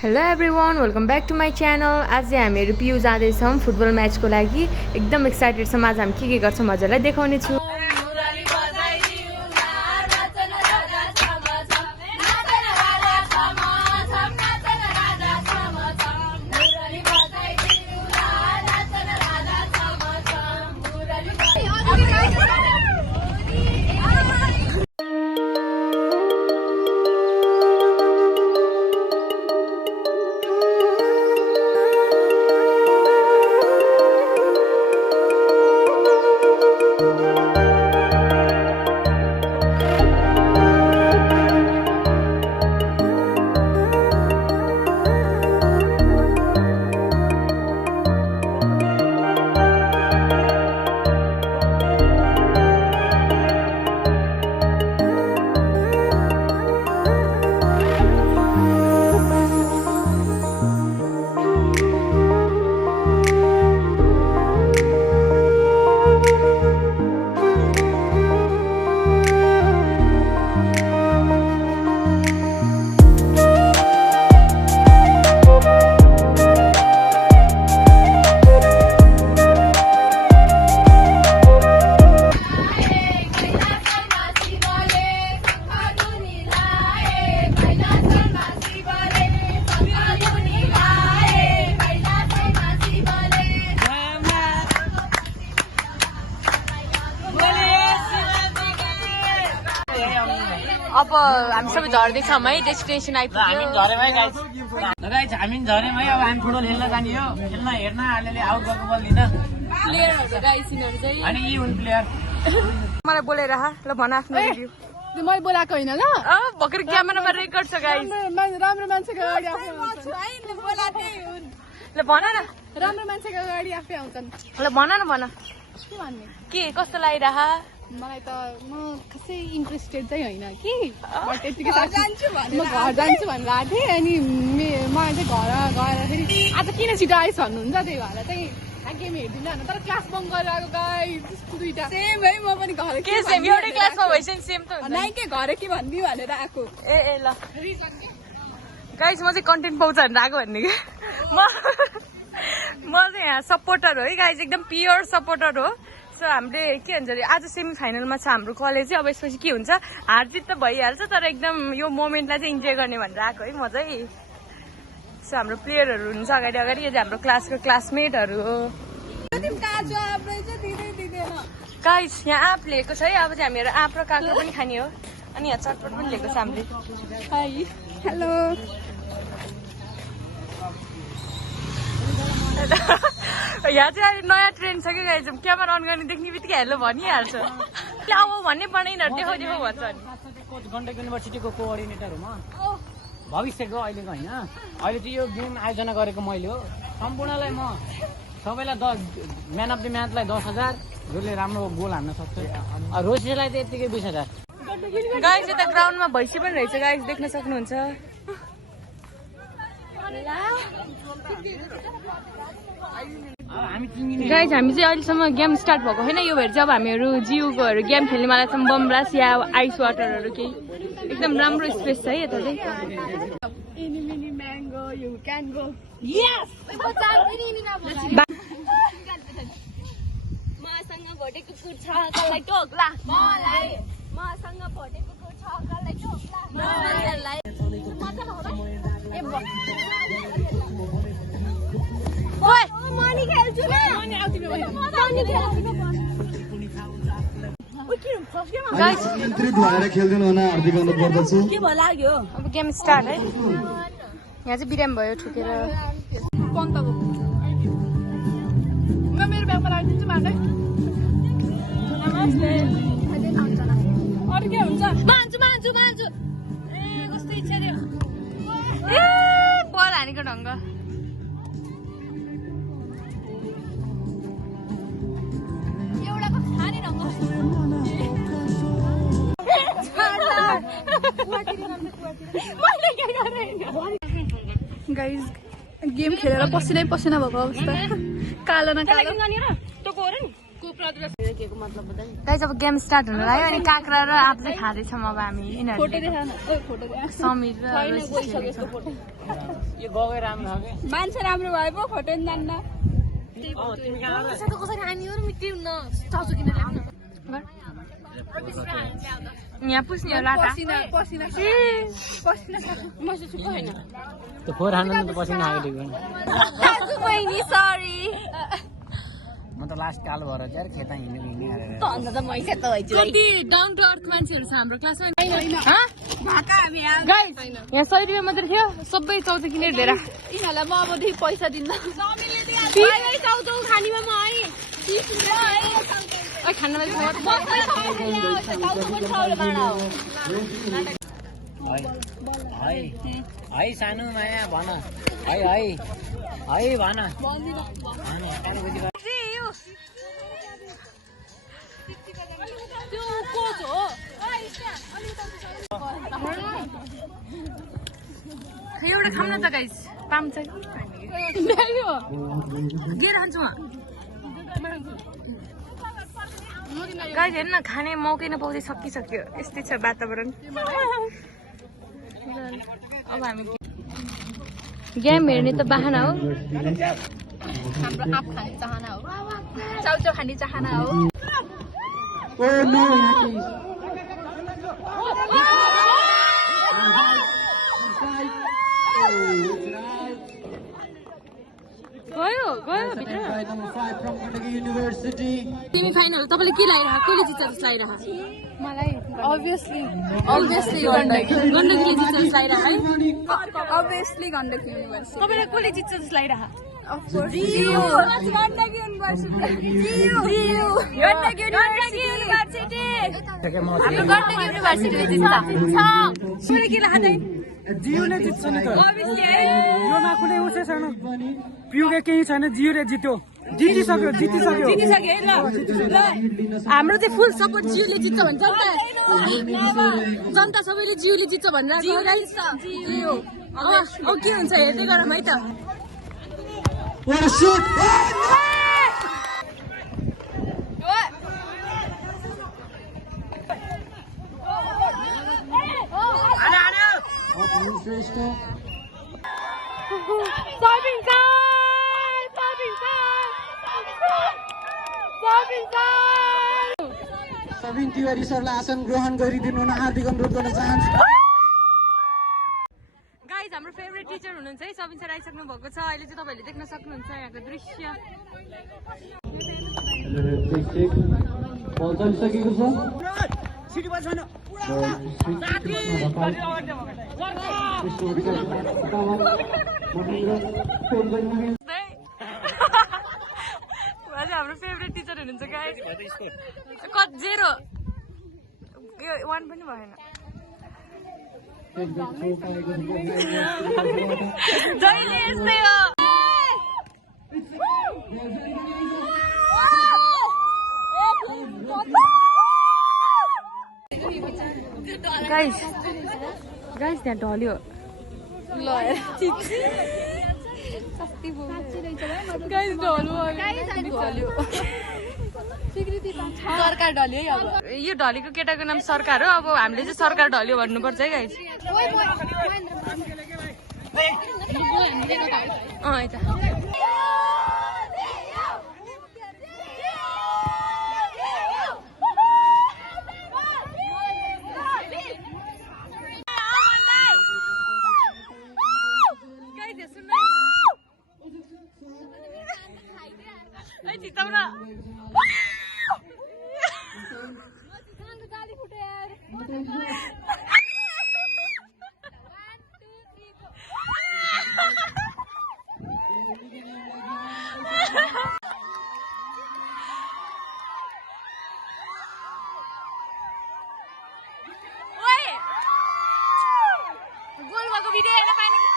Hello everyone welcome back to my channel. आज हामीहरू PU जाँदैछौँ फुटबल म्याचको लागि। एकदम एक्साइटेड छौँ। आज हामी के गर्छौँ हजुरलाई देखाउने छु। अब हामी सबै झर्दैछौँ है, डेस्टिनेसन आइपुग्यो। हामी झरेमै गाइस, हामी झरेमै। अब हामी फुटबल खेल्न जाने हो, खेल्न हेर्न अलिअलि आउट भएको बल लिन प्लेयरहरु छ गाइस, यिनीहरु चाहिँ। अनि यी हुन् प्लेयर। मलाई बोलेर ल भन आफ्नो रिभ्यु। मैले बोलाएको होइन ल, भर्खर क्यामेरामा रेकर्ड छ गाइस। राम्रो मान्छेको अगाडि आफै आउँछन्। ल भन न, राम्रो मान्छेको अगाडि आफै आउँछन्। ल भन न, भन के भन्ने? के कस्तो लागिरह? मलाई त म कसै इन्ट्रेस्टेड चाहिँ होइन कि, म त्यतिकै म घर जान्छु भनेर आएको थिएँ। अनि मलाई चाहिँ घर गएर फेरि आज किन छिटो आइस भन्नुहुन्छ, त्यही भएर चाहिँ गेम हेरिदिनु होइन। तर क्लास बङ्क गरेर आएको गाइस दुईटा। सेम है, म पनि घर के सेम एउटै क्लासमा भइसक्यो सेम त हुन्छ। नाइ के घर के भन्ने भनेर आएको। ए ल गाइस, म चाहिँ कन्टेन्ट पाउँछ भनेर आएको भन्ने कि। म चाहिँ यहाँ सपोर्टर हो है गाइस, एकदम प्योर सपोर्टर हो। सो हामीले के भन्छ अरे आज सेमी फाइनलमा छ हाम्रो कलेज चाहिँ। अब यसपछि के हुन्छ, हार जित त भइहाल्छ, तर एकदम यो मोमेन्टलाई चाहिँ इन्जोय गर्ने भनेर आएको है म चाहिँ। सो हाम्रो प्लेयरहरू हुनुहुन्छ अगाडि अगाडि, यो चाहिँ हाम्रो क्लासको क्लासमेटहरू हो। गाइस यहाँ आँप लिएको छ है। अब चाहिँ हामीहरू आँप र काँक्रो पनि खाने हो। अनि यहाँ चटपट पनि लिएको छ हामीले। Hi hello. यहाँ चाहिँ अहिले नयाँ ट्रेन्ड छ कि गाइस, क्यामेरा अन गर्ने देख्ने बित्तिकै हेलो भनिहाल्छ। अब भन्ने पर्दैन, देखाउ देखाउ भन्छ नि। कोच गण्डकी युनिभर्सिटीको कोअर्डिनेटर हो म, भविष्यको अहिलेको होइन। अहिले चाहिँ यो गेम आयोजना गरेको मैले हो। सम्पूर्णलाई म सबैलाई म्यान अफ द म्याचलाई 10,000, जसले राम्रो गोल हान्न सक्छ। रोसेलाई चाहिँ यत्तिकै 20,000। गाइस यता ग्राउन्डमा भैँसी पनि रहेछ गाइस, देख्न सक्नुहुन्छ। गाइस हामी चाहिँ अहिलेसम्म गेम स्टार्ट भएको छैन। यो भएर चाहिँ अब हामीहरू जिउकोहरू गेम खेल्नेवाला छौँ। बमब्लास या आइस वाटरहरू केही एकदम राम्रो स्पेस छ है यता चाहिँ। मसँग भोटे कुकुर छ कसलाई टोक्ला, मसँग भोटे कुकुर छ कसलाई टोक्ला। नियन्त्रित भएर खेल्दिनु हुन हार्दिक अनुरोध गर्दछु। अब गेम स्टार्ट है। यहाँ चाहिँ बिराम भयो ठुकेर। मेरो ब्यागमा राखिदिन्छु मान्दै। अरू के हुन्छ? मान्छु ए कस्तो इच्छा थियो। ए बल हानेको ढङ्ग। गाइस गेम खेलेर पसिनै पसिना भएको अवस्था, कालो न कालो। गाइस अब गेम स्टार्ट हुन लाग्यो अनि काँक्रा र आँप चाहिँ खाँदैछौँ अब हामी यिनीहरू समीर र यो गएको राम्रो हो कि मान्छे राम्रो भए पो फोटो नि जान्न तिमी कहाँ कसरी हानी हो र मिट्टी हुन्न चाउचो किन ल्याउन यहाँ पुस्ने हो लाटा त्यो फोहोर हान्नु त पसिना आएको बहिनी सरी म त लास्ट काल भएर चाहिँ खेता हिँड्ने कति डाउन टु अर्थ मान्छेहरू छ हाम्रो क्लासमा यहाँ 100 रुपियाँ मात्र थियो सबै चाउचो किनेर दिएर यिनीहरूलाई म अबदेखि पैसा दिन्न चाउचो खानीमा म है खाना है सानो माया भन है भन एउटा खाउँ न त गाइस पाउँछ कि लिएर खान्छौँ गाइस हेर्न खाने मौकै नपाउँदै सकिसक्यो यस्तै छ वातावरण अब हामी गेम हेर्ने त बाहना हो हाम्रो आँप खाने चाहना हो चाउचाउ खाने चाहना हो गयो गयो भित्र University. सेमी फाइनल तपाईँले के लागिरह कसले जित्छ जस्तो लागिरह मलाई अभियसली गण्डकीले जित्छ जस्तो लागिरह है अभियसली गण्डकी युनिभर्सिटी तपाईँलाई कसले जित्छ जस्तो लागिरह गण्डकी युनिभर्सिटीले जित्छ जियोले जित्छ नि त योमा कुनै उसै छैन पिउके केही छैन जियोले जित्यो जितिसक्यो हाम्रो चाहिँ फुल सपोर्ट जियोले जित्छ भन्छ जनता सबैले जियोले जित्छ भनेर अब के हुन्छ हेर्दै गरौँ है त What a shot! Sabin Tiwari सरलाई आसन ग्रहण गरिदिनु हुन हार्दिक अनुरोध गर्न चाहन्छु गाइज हाम्रो फेभरेट टिचर हुनुहुन्छ है सबिन सर आइसक्नु भएको छ अहिले चाहिँ तपाईँहरूले देख्न सक्नुहुन्छ यहाँको दृश्य बल चलिसकेको छ हाम्रो फेभरेट टिचर हुनुहुन्छ गाइज कत 0 यो 1 पनि भएन जहिले यस्तै हो गाइस त्यहाँ ढल्यो सरकार ढल्यो है अब यो ढलेको केटाको नाम सरकार हो अब हामीले चाहिँ सरकार ढल्यो भन्नुपर्छ है गाइस गोल भएको भिडियो हेर्न पाएन कि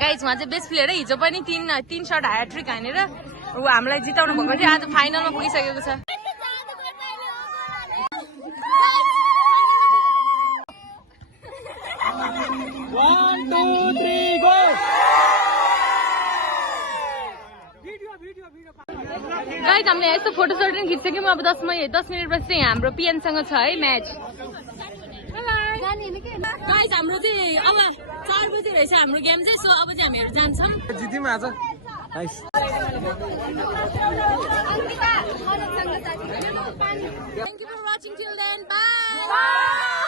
गाइज उहाँ चाहिँ बेस्ट प्लेयर है हिजो पनि तीन शट ह्याट्रिक हानेर ऊ हामीलाई जिताउनु भएको थियो आज फाइनलमा पुगिसकेको छ गाइज हामीले यस्तो फोटो सोटो पनि खिचिसक्यौँ अब 10 मिनटपछि चाहिँ हाम्रो पिएनसँग छ है म्याच गाइज हाम्रो चाहिँ अब 4 बजी रहेछ हाम्रो गेम चाहिँ सो अब चाहिँ हामीहरू जान्छौँ जित्यौँ आज Thank you for watching till then. Bye.